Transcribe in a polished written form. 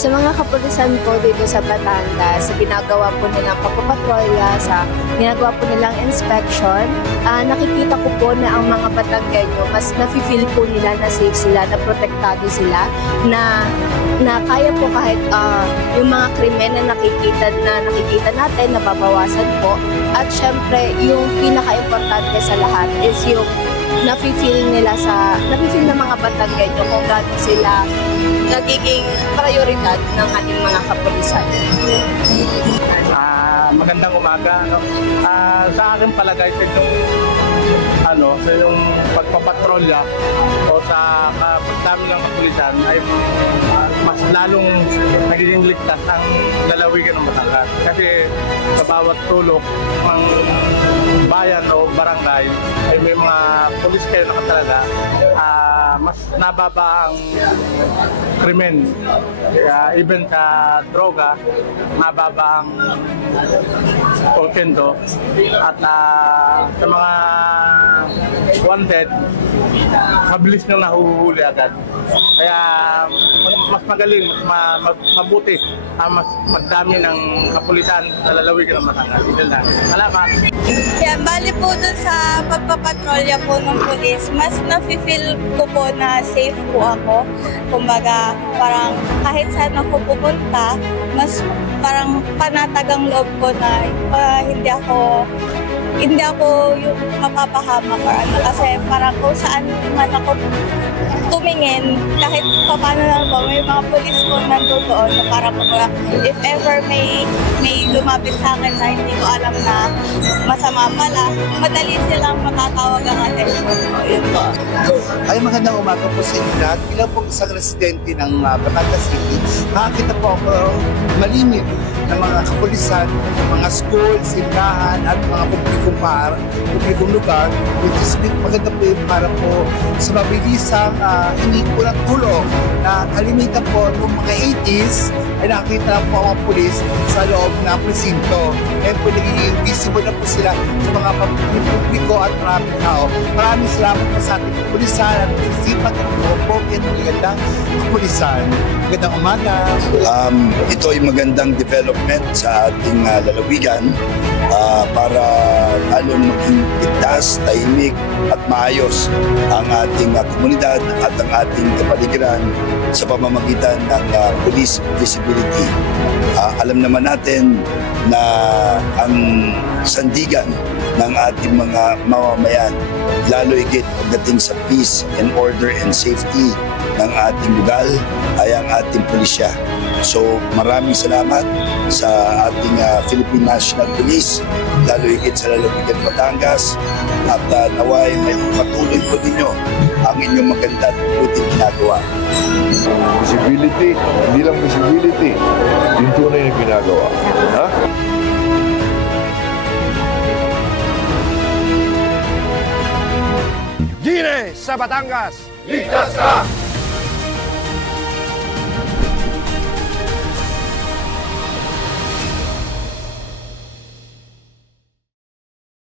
Sa mga kapulisan po dito sa Batangas, sa ginagawa po nilang pagpapatrolya, sa ginagawa po nilang inspection, nakikita ko po na ang mga Batanggenyo, mas nafe-feel po nila na safe sila, na protektado sila, na kaya po kahit yung mga krimen na nakikita natin, nababawasan po. At syempre, yung pinaka-importante sa lahat is yung nafe-feel ng mga Batanggenyo kung gaano sila nagiging prioridad ng ating mga kapulisan. Magandang umaga. Sa akin palagay sa yung pagpapatrolya o sa dami ng kapulisan ay mas lalong nagiging ligtas ang lalawigan ng Batangas. Kasi sa bawat tulok ng bayan o barangay ay may mga pulis kayo nakatalaga, mas nababa ang krimen. Even sa droga, nababa ang porsyento. At sa mga wanted, mabilis nang nahuhuli agad. Kaya mas magaling, mabuti, mas magdami ng kapulisan sa lalawigan ng Batangas. Salamat! Yan, bali po dun sa pagpapatrolya po ng pulis, mas nafe-feel ko po na safe po ako. Kumbaga, parang kahit saan ako pupunta, mas parang panatagang loob ko na hindi ako yung mapapahamak or ano. Kasi parang kung saan man ako tumingin, kahit paano na ba, may mga pulis po nandoon na parang if ever may lumapit sa akin na hindi ko alam na masama pala, madali silang matatawag ang atensyon ko. Yun po. Ay, magandang umaga po sa inyo lahat. Bilang po isang residente ng Batangas City, nakakita po ako malimit ng mga kapulisan, mga school, simbahan at mga publikong lugar, which is maganda po yun para po sa mabilisang hindi po ng tulong na kalimitan po noong mga 80s ay nakita po ang mga pulis sa loob ng presinto. Ngayon po nagiging visible na po sila sa mga publiko at maraming tao. Maraming salamat po sa ating kapulisan at sisipat ng mga pocket ng magandang kapulisan. Magandang umaga. Ito ay magandang development sa ating lalawigan para lalong maging ligtas, tahimik at maayos ang ating komunidad at ang ating kapaligiran sa pamamagitan ng police visibility. Alam naman natin na ang sandigan ng ating mga mamamayan, lalo higit pagdating sa peace and order and safety ng ating lugar, ay ang ating pulisya. So maraming salamat sa ating Philippine National Police, lalo higit sa lalawigan Batangas, at naway may patuloy po ninyo ang inyong maganda at mabuting ginagawa. Visibility, hindi lang visibility, yung tunay na ginagawa. Ha? Gine sa Batangas! Ligtas ka!